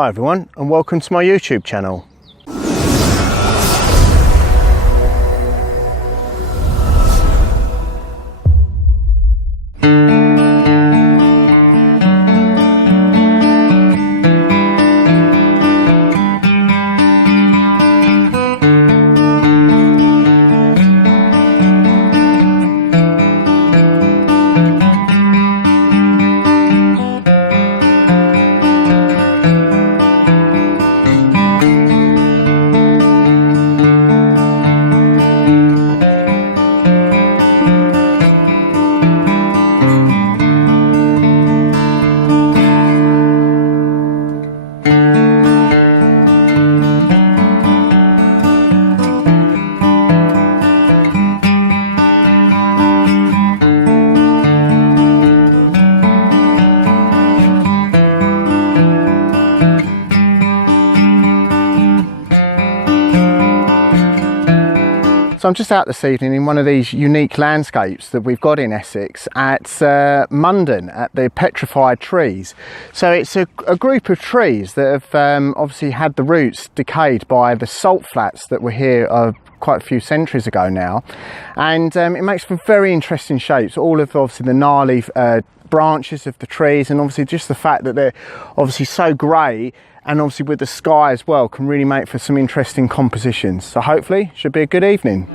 Hi everyone, and welcome to my YouTube channel. So I'm just out this evening in one of these unique landscapes that we've got in Essex at Munden, at the petrified trees. So it's a group of trees that have obviously had the roots decayed by the salt flats that were here quite a few centuries ago now, and it makes for very interesting shapes. All of obviously the gnarly branches of the trees, and obviously just the fact that they're obviously so grey, and obviously with the sky as well, can really make for some interesting compositions. So hopefully should be a good evening.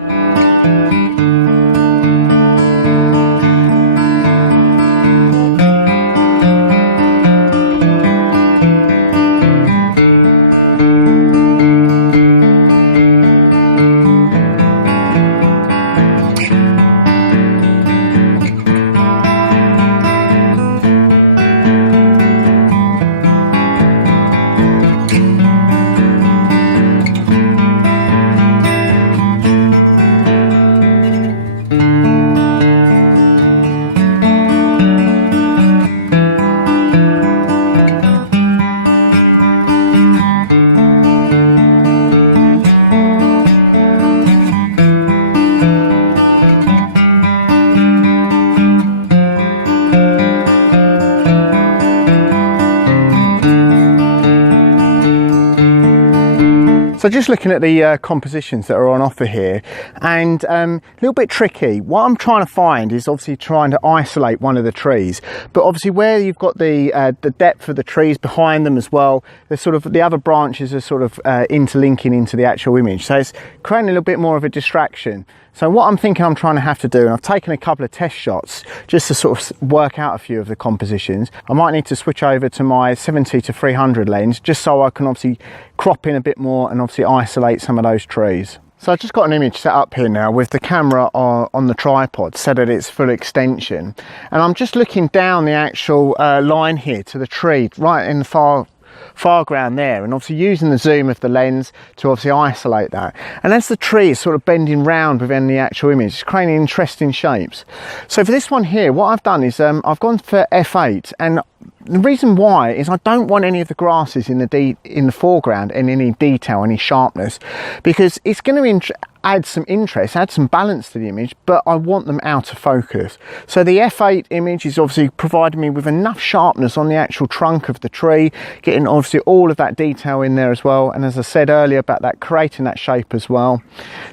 So just looking at the compositions that are on offer here, and a little bit tricky. What I'm trying to find is obviously trying to isolate one of the trees, but obviously where you've got the depth of the trees behind them as well, the sort of the other branches are sort of interlinking into the actual image, so it's creating a little bit more of a distraction. So what I'm thinking I'm trying to have to do, and I've taken a couple of test shots just to sort of work out a few of the compositions. I might need to switch over to my 70-300 lens just so I can obviously crop in a bit more and obviously isolate some of those trees. So I've just got an image set up here now with the camera on the tripod set at its full extension, and I'm just looking down the actual line here to the tree right in the foreground there, and obviously using the zoom of the lens to obviously isolate that. And as the tree is sort of bending round within the actual image, it's creating interesting shapes. So for this one here, what I've done is I've gone for f8, and the reason why is I don't want any of the grasses in the foreground and any detail, any sharpness, because it's going to add some interest, add some balance to the image, but I want them out of focus. So the f8 image is obviously providing me with enough sharpness on the actual trunk of the tree, getting obviously all of that detail in there as well, and as I said earlier about that, creating that shape as well.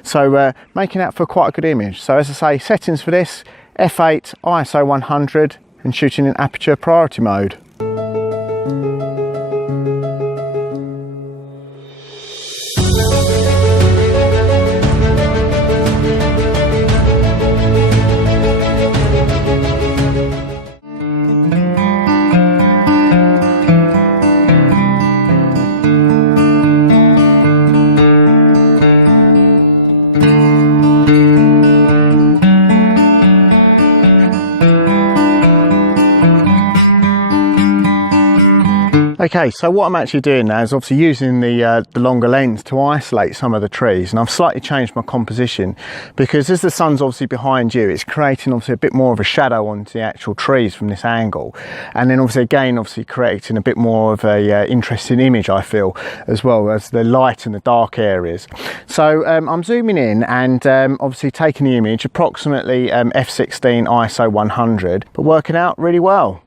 So making that for quite a good image. So as I say, settings for this, f8, ISO 100, and shooting in aperture priority mode. Okay, so what I'm actually doing now is obviously using the longer lens to isolate some of the trees, and I've slightly changed my composition because as the sun's obviously behind you, it's creating obviously a bit more of a shadow onto the actual trees from this angle, and then obviously again creating a bit more of a interesting image, I feel, as well as the light and the dark areas. So I'm zooming in and obviously taking the image approximately f16 ISO 100, but working out really well.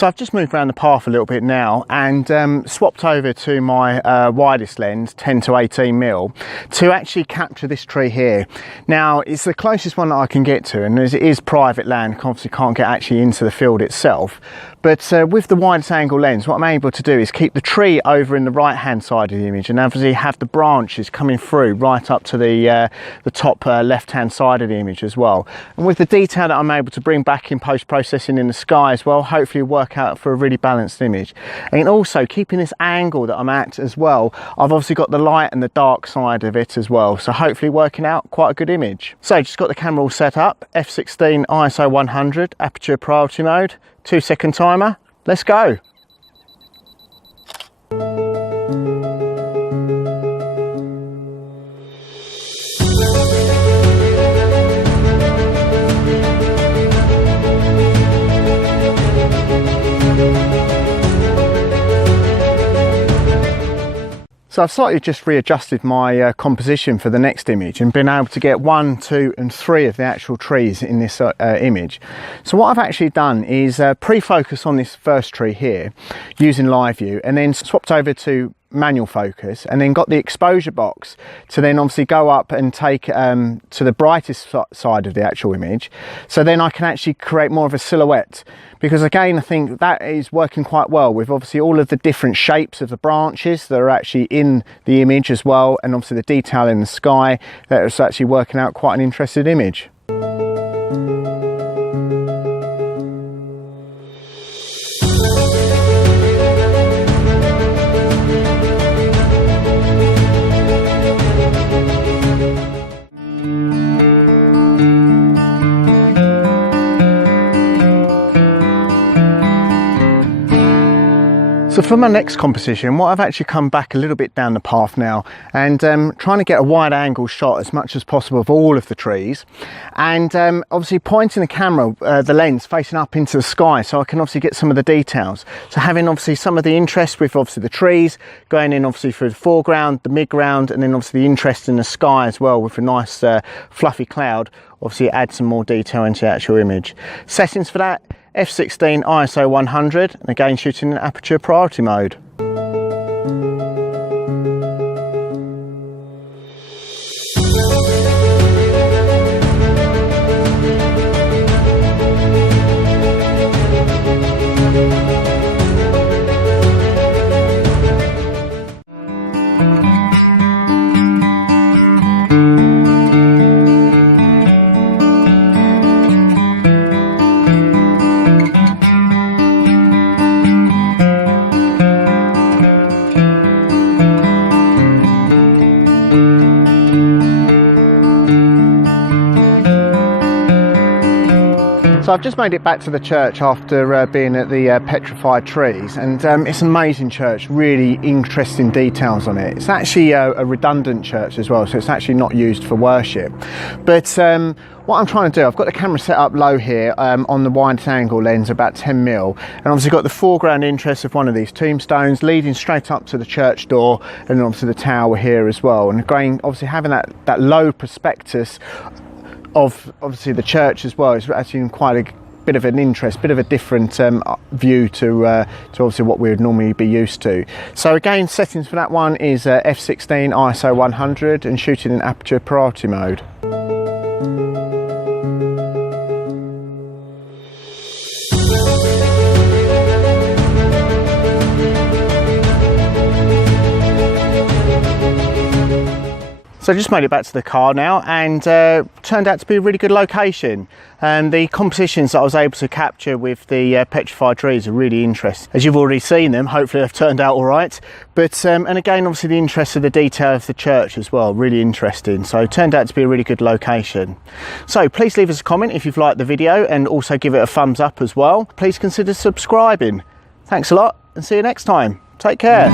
So I've just moved around the path a little bit now and swapped over to my widest lens, 10 to 18mm, to actually capture this tree here. Now it's the closest one that I can get to, and as it is private land, obviously can't get actually into the field itself. But with the widest angle lens, what I'm able to do is keep the tree over in the right hand side of the image, and obviously have the branches coming through right up to the top left hand side of the image as well. And with the detail that I'm able to bring back in post-processing in the sky as well, hopefully work out for a really balanced image. And also keeping this angle that I'm at as well, I've obviously got the light and the dark side of it as well, so hopefully working out quite a good image. So just got the camera all set up, f16 ISO 100, aperture priority mode, 2-second timer, let's go. So I've slightly just readjusted my composition for the next image and been able to get 1, 2 and 3 of the actual trees in this image. So what I've actually done is pre-focus on this first tree here using live view, and then swapped over to manual focus, and then got the exposure box to then obviously go up and take to the brightest side of the actual image, so then I can actually create more of a silhouette, because again I think that is working quite well with obviously all of the different shapes of the branches that are actually in the image as well, and obviously the detail in the sky. That is actually working out quite an interesting image. So for my next composition, what I've actually come back a little bit down the path now, and trying to get a wide angle shot as much as possible of all of the trees, and obviously pointing the camera, the lens facing up into the sky, so I can obviously get some of the details. So having obviously some of the interest with obviously the trees, going in obviously through the foreground, the midground, and then obviously the interest in the sky as well with a nice fluffy cloud, obviously add some more detail into the actual image. Settings for that, f16 ISO 100, and again shooting in aperture priority mode. So I've just made it back to the church after being at the petrified trees, and it's an amazing church, really interesting details on it. It's actually a redundant church as well, so it's actually not used for worship. But what I'm trying to do, I've got the camera set up low here on the wide angle lens, about 10mm, and obviously got the foreground interest of one of these tombstones leading straight up to the church door, and then obviously the tower here as well, and going obviously having that low prospectus of obviously the church as well is actually quite a bit of an interest, bit of a different view to obviously what we would normally be used to. So again, settings for that one is f16 ISO 100 and shooting in aperture priority mode. So I just made it back to the car now, and turned out to be a really good location. And the compositions that I was able to capture with the petrified trees are really interesting. As you've already seen them, hopefully they've turned out all right. But and again, obviously the interest of the detail of the church as well, really interesting. So it turned out to be a really good location. So please leave us a comment if you've liked the video, and also give it a thumbs up as well. Please consider subscribing. Thanks a lot, and see you next time. Take care.